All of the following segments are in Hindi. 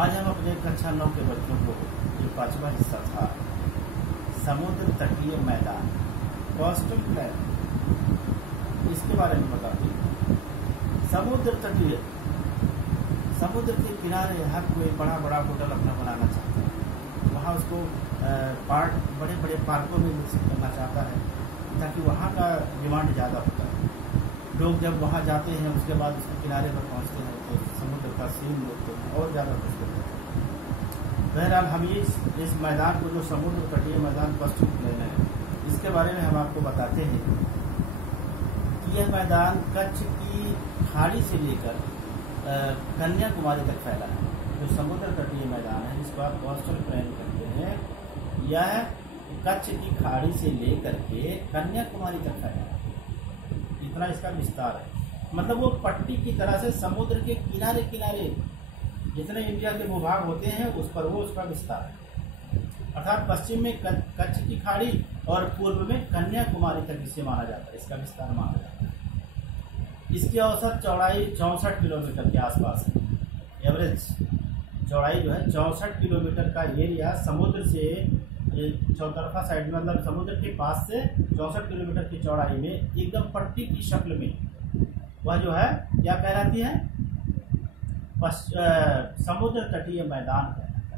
आज हम अपने कक्षा 9 के बच्चों को जो 5वां हिस्सा था समुद्र तटीय मैदान कोस्टल प्लेन, इसके बारे में बताते हैं। समुद्र तटीय, समुद्र के किनारे हर कोई बड़ा बड़ा होटल अपना बनाना चाहता है। वहाँ उसको बड़े बड़े पार्कों में करना चाहता है ताकि वहाँ का डिमांड ज़्यादा होता है। लोग जब वहाँ जाते हैं उसके बाद उसके किनारे पर पहुँचते हैं तो समुद्र का सीन देखते हैं और ज़्यादा खुश होते हैं। बहरहाल हम इस मैदान को, जो समुद्र तटीय मैदान कोस्टल प्लेन है, इसके बारे में हम आपको बताते हैं कि यह मैदान कच्छ की खाड़ी से लेकर कन्याकुमारी तक फैला है। जो समुद्र तटीय मैदान है जिसको आप कोस्टल प्लेन कहते हैं, यह कच्छ की खाड़ी से लेकर के कन्याकुमारी तक फैला है। इतना इसका विस्तार है, मतलब वो पट्टी की तरह से समुद्र के किनारे किनारे जितने इंडिया के भूभाग होते हैं उस पर वो उसका विस्तार है। अर्थात पश्चिम में कच्छ की खाड़ी और पूर्व में कन्याकुमारी तक इसे माना जाता है, इसका विस्तार माना जाता है। इसकी औसत चौड़ाई 64 किलोमीटर के आसपास है। एवरेज चौड़ाई जो है 64 किलोमीटर का एरिया समुद्र से चौतरफा साइड, मतलब समुद्र के पास से 64 किलोमीटर की चौड़ाई में एकदम पट्टी की शक्ल में वह जो है क्या कहलाती है, समुद्र तटीय मैदान कहलाता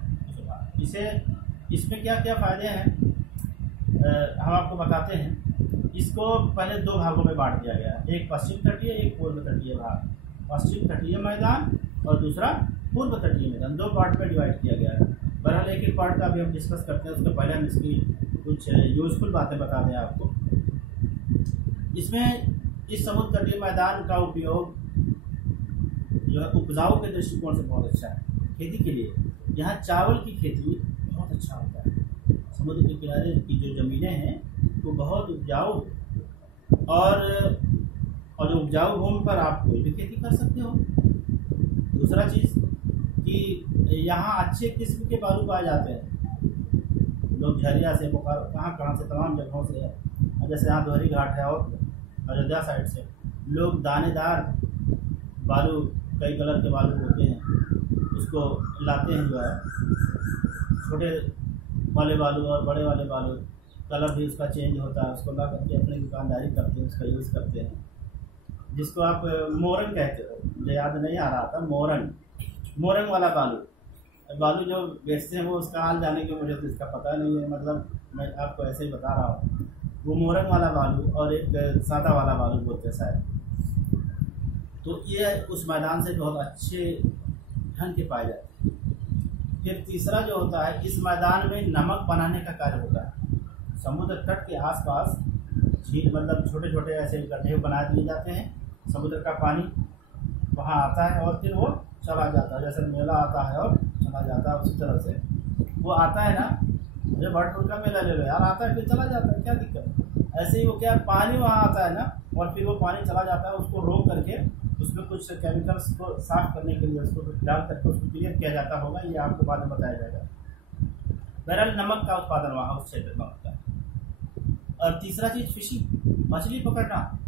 है। इसे इसमें क्या क्या फायदे हैं हम आपको बताते हैं। इसको पहले दो भागों में बांट दिया गया है, एक पश्चिम तटीय, एक पूर्व तटीय भाग। पश्चिम तटीय मैदान और दूसरा पूर्व तटीय मैदान, दो पार्ट में डिवाइड किया गया है। बहरहाल एक एक पार्ट का अभी हम डिस्कस करते हैं, उसके पहले हम इसकी कुछ यूजफुल बातें बता दें आपको। इसमें इस समुद्र तटीय मैदान का उपयोग जो है उपजाऊ के दृष्टिकोण से बहुत अच्छा है। खेती के लिए यहाँ चावल की खेती बहुत अच्छा होता है। समुद्र के किनारे की जो ज़मीनें हैं वो बहुत उपजाऊ, और जो उपजाऊ भूमि पर आप कोई भी खेती कर सकते हो। दूसरा चीज़ कि यहाँ अच्छे किस्म के बालू पाए जाते हैं। लोग झरिया से, बोकारो, कहाँ से, तमाम जगहों से है। जैसे यहाँ दोहरी घाट है और अयोध्या साइड से लोग दानेदार बालू, कई कलर के बालू होते हैं, उसको लाते हैं। जो है छोटे वाले बालू और बड़े वाले बालू, कलर भी उसका चेंज होता है, उसको ला करके अपनी दुकानदारी करते हैं, उसका यूज़ करते हैं, जिसको आप मोरंग कहते हो। मुझे याद नहीं आ रहा था, मोरंग वाला बालू जो बेचते हैं वो उसका हाल जाने के मुझे तो इसका पता नहीं है, मतलब मैं आपको ऐसे ही बता रहा हूँ। वो मोरंग वाला बालू और एक सादा वाला बालू बोलते हैं शायद। तो ये उस मैदान से बहुत अच्छे ढंग के पाए जाते हैं। फिर तीसरा जो होता है, इस मैदान में नमक बनाने का कार्य होता है। समुद्र तट के आसपास झील, मतलब छोटे छोटे ऐसे गड्ढे बना दिए जाते हैं। समुद्र का पानी वहाँ आता है और फिर वो चला जाता है, जैसे मेला आता है और चला जाता है, उसी तरह से वो आता है ना। मुझे भरतपुर का मेला ले लो यार, आता है फिर चला जाता है, क्या दिक्कत। ऐसे ही वो क्या पानी वहाँ आता है ना और फिर वो पानी चला जाता है, उसको रोक करके उसमें कुछ केमिकल्स को साफ करने के लिए उसको डाल करके उसको क्लियर किया जाता होगा, ये आपको बाद में बताया जाएगा। बहरहाल नमक का उत्पादन वहाँ उस क्षेत्र में होता है। और तीसरा चीज़ फिशिंग, मछली पकड़ना।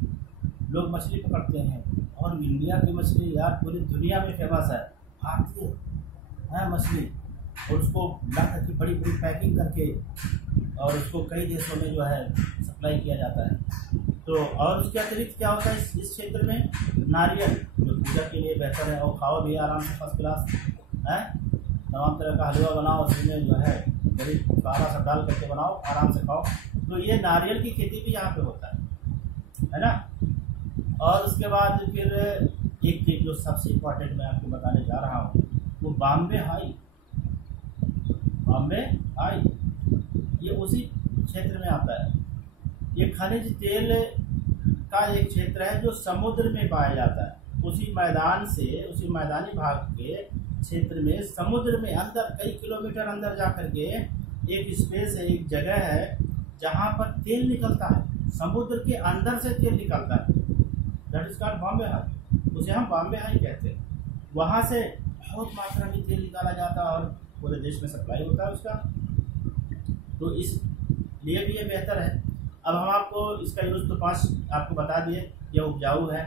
लोग मछली पकड़ते हैं और इंडिया की मछली यार पूरी दुनिया में फेमस है। भारतीय है मछली, और उसको ला करके बड़ी बड़ी पैकिंग करके और उसको कई देशों में जो है सप्लाई किया जाता है। तो और उसके अतिरिक्त क्या होता है इस क्षेत्र में, नारियल जो पूजा के लिए बेहतर है, और खाओ भी आराम से, फर्स्ट क्लास है। तमाम तरह का हलवा बनाओ, उसमें जो है बड़ी सारा सब डाल करके बनाओ, आराम से खाओ। तो ये नारियल की खेती भी यहाँ पे होता है ना। और उसके बाद फिर एक चीज़ जो सबसे इम्पोर्टेंट मैं आपको बताने जा रहा हूँ, वो बॉम्बे हाई, ये उसी क्षेत्र में आता है। ये खनिज तेल का एक क्षेत्र है जो समुद्र में पाया जाता है। उसी मैदान से, उसी मैदानी भाग के क्षेत्र में समुद्र में अंदर कई किलोमीटर अंदर जा कर के एक स्पेस है, एक जगह है जहाँ पर तेल निकलता है, समुद्र के अंदर से तेल निकलता है। That is called Bombay high, उसे हम बॉम्बे हाई कहते हैं। वहाँ से बहुत मात्रा में तेल निकाला जाता है और पूरे देश में सप्लाई होता है उसका। तो इसलिए भी ये बेहतर है। अब हम आपको इसका यूज़ तो 5 आपको बता दिए। यह उपजाऊ है,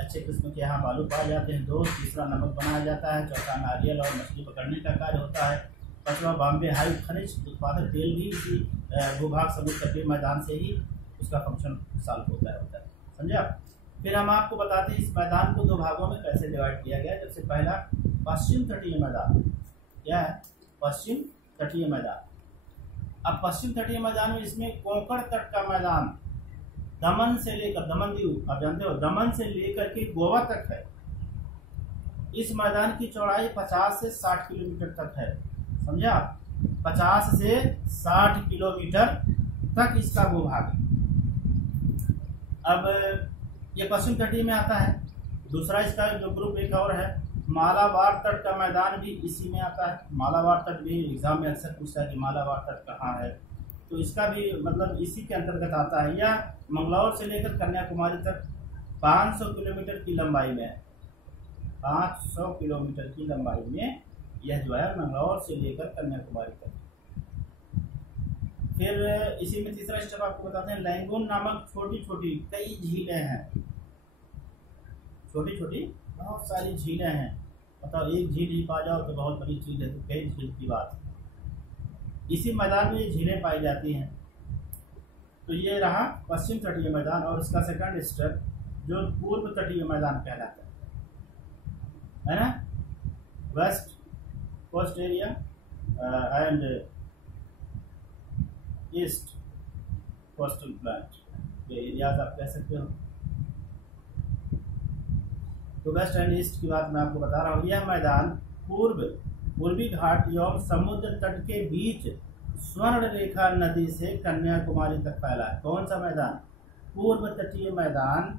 अच्छे किस्म के यहाँ बालू पाए जाते हैं। 2, तीसरा नमक बनाया जाता है। चौथा नारियल और मछली पकड़ने का कार्य होता है। 5वां बॉम्बे हाई खनिज उत्पादक तेल भी इसी भूभाग समुद्र तटीय मैदान से ही उसका फंक्शन सॉल्व होता है। समझे आप। फिर हम आपको बताते हैं इस मैदान को 2 भागों में कैसे डिवाइड किया गया है। सबसे पहला पश्चिम तटीय मैदान। क्या है? पश्चिम तटीय मैदान। अब पश्चिम तटीय मैदान में इसमें कोंकण तट का मैदान दमन से लेकर, दमन दीव आप जानते हो, दमन से लेकर के गोवा तक है। इस मैदान की चौड़ाई 50 से 60 किलोमीटर तक है। समझा? 50 से 60 किलोमीटर तक इसका भूभाग है। अब ये पश्चिम तटीय में आता है। दूसरा इसका जो ग्रुप एक और है, मालाबार तट का मैदान भी इसी में आता है। मालाबार तट भी एग्जाम में अक्सर पूछता है कि मालाबार तट कहाँ है, तो इसका भी मतलब इसी के अंतर्गत आता है। या मंगलौर से लेकर कन्याकुमारी तक 500 किलोमीटर की लंबाई में है। 500 किलोमीटर की लंबाई में यह जो है मंगलौर से लेकर कन्याकुमारी तक। फिर इसी में तीसरा स्टेप आपको बताते हैं, लैंगून नामक छोटी छोटी कई झीलें हैं। छोटी छोटी बहुत सारी झीलें हैं। मतलब एक झील ही पा जाओ तो बहुत बड़ी चीज है, तो कई झील की बात है। इसी मैदान में ये झीलें पाई जाती हैं। तो ये रहा पश्चिम तटीय मैदान। और इसका सेकंड स्टेप जो पूर्व तटीय मैदान कहलाता है ना, west coast area and east coastal plant, ये एरियाज आप कह सकते हो। तो वेस्ट एंड ईस्ट की बात मैं आपको बता रहा हूँ। यह मैदान पूर्वी घाट एवं समुद्र तट के बीच स्वर्ण रेखा नदी से कन्याकुमारी तक फैला है। कौन सा मैदान? पूर्व तटीय मैदान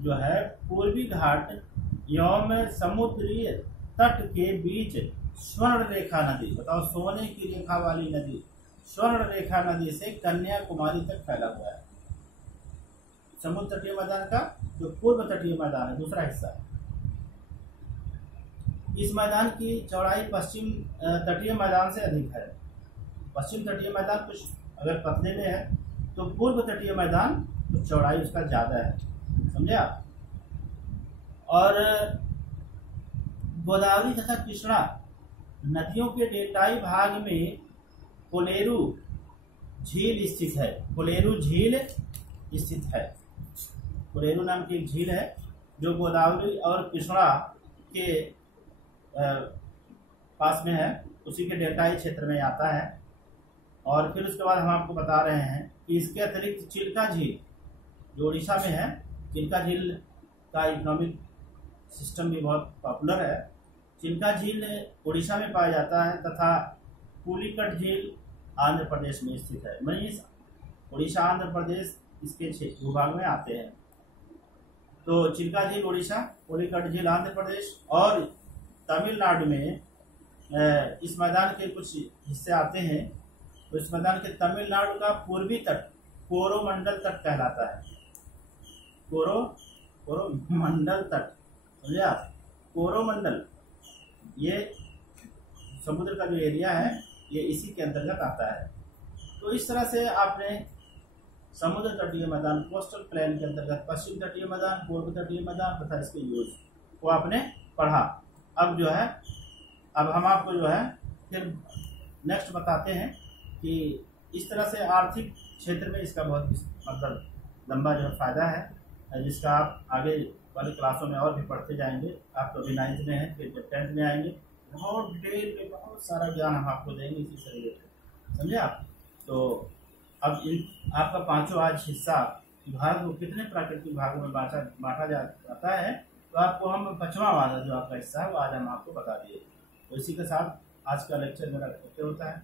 जो है पूर्वी घाट एवं समुद्रीय तट के बीच स्वर्ण रेखा नदी, बताओ सोने की रेखा वाली नदी, स्वर्ण रेखा नदी से कन्याकुमारी तक फैला हुआ है। समुद्र तटीय मैदान का जो पूर्व तटीय मैदान है, दूसरा हिस्सा। इस मैदान की चौड़ाई पश्चिम तटीय मैदान से अधिक है। पश्चिम तटीय मैदान कुछ अगर पतले में है तो पूर्व तटीय मैदान कुछ चौड़ाई उसका ज्यादा है। समझे आप। और गोदावरी तथा कृष्णा नदियों के डेल्टाई भाग में कोलेरू झील स्थित है। कोलेरू झील स्थित है। कोलेरू नाम की एक झील है जो गोदावरी और कृष्णा के पास में है, उसी के डेल्टाई क्षेत्र में आता है। और फिर उसके बाद हम आपको बता रहे हैं कि इसके अतिरिक्त चिल्का झील जो उड़ीसा में है, चिल्का झील का इकोनॉमिक सिस्टम भी बहुत पॉपुलर है। चिल्का झील उड़ीसा में पाया जाता है तथा पुलिकट झील आंध्र प्रदेश में स्थित है। मनीष उड़ीसा आंध्र प्रदेश इसके भूभाग में आते हैं। तो चिल्का झील उड़ीसा, पुलिकट झील आंध्र प्रदेश और तमिलनाडु में इस मैदान के कुछ हिस्से आते हैं। तो इस मैदान के तमिलनाडु का पूर्वी तट कोरोमंडल तट कहलाता है। कोरोमंडल तट, समझे आप। कोरोमंडल ये समुद्र का जो एरिया है ये इसी के अंतर्गत आता है। तो इस तरह से आपने समुद्र तटीय मैदान कोस्टल प्लेन के अंतर्गत पश्चिम तटीय मैदान, पूर्व तटीय मैदान तथा इसके यूज को आपने पढ़ा। अब जो है अब हम आपको जो है फिर नेक्स्ट बताते हैं कि इस तरह से आर्थिक क्षेत्र में इसका बहुत मतलब लंबा जो फायदा है, जिसका आप आगे वाले क्लासों में और भी पढ़ते जाएंगे। आप तो अभी 9th में हैं, फिर जब 10th में आएंगे बहुत डिटेल में बहुत सारा ज्ञान हम आपको देंगे इसी से रिलेटेड। समझे आप। तो अब आपका 5वां आज हिस्सा भारत को कितने प्राकृतिक भागों में बांटा जाता है, तो आपको हम 5वां वाला जो आपका हिस्सा है वो आज हम आपको बता दिए। तो इसी के साथ आज का लेक्चर मेरा खत्म होता है।